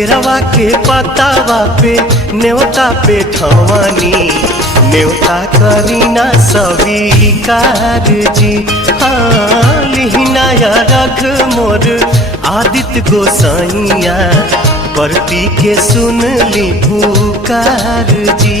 केरवा के पतावा पे न्योता पे ठवानी न्योता करीना स्वीकार जी। हाँ लिहिनाया रख मोर आदित्य गोसाइया परती के सुन ली पुकार जी।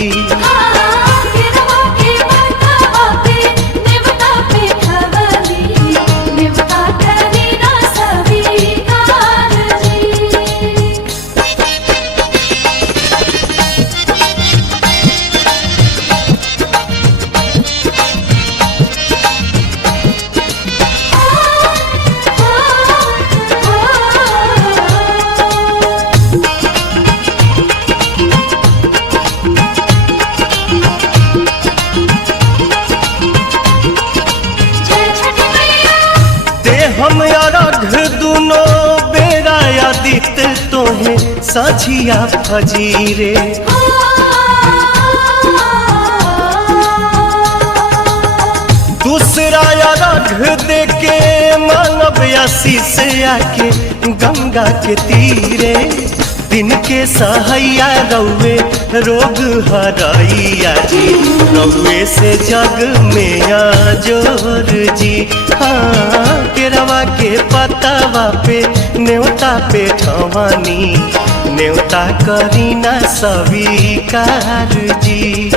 हम अरघ दुनो बेरा आदित्य तोहे साझिया फजीरे। दूसरा अरघ देके मानव आशीष आके गंगा के तीरे। दिन के सहैया रौवे रोग हरैया जी रौवे से जग में जोर जी। हाँ केरवा के पतावा पे न्योता पे ठवानी न्योता करीना स्वीकार जी।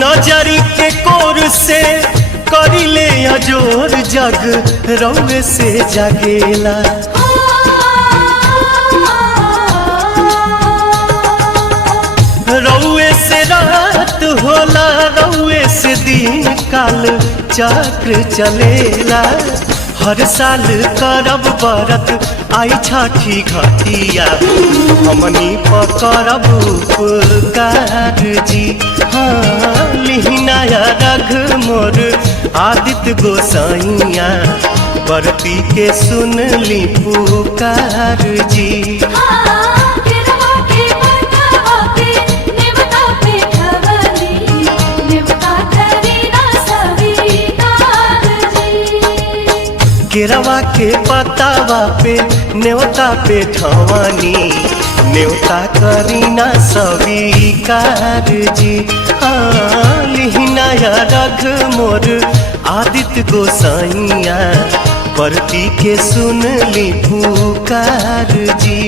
नजरी के कोर से करिले अजोर जग रौवे से जगेला। रौवे से रात होला रौवे से दिन काल चक्र चलेला। हर साल करब बरत आई छठी घटिया हमनी पकड़ब उपकार जी। हाँ लिहिनाया रघ मोर आदित्य गोसाइया परती के सुन ली पुकार जी। केरवा के पतावा पे न्योता पे ठवानी न्योता करीना स्वीकार जी। हाँ लिहिनाया रघ मोर आदित्य गोसाइया परती के सुन ली पुकार जी।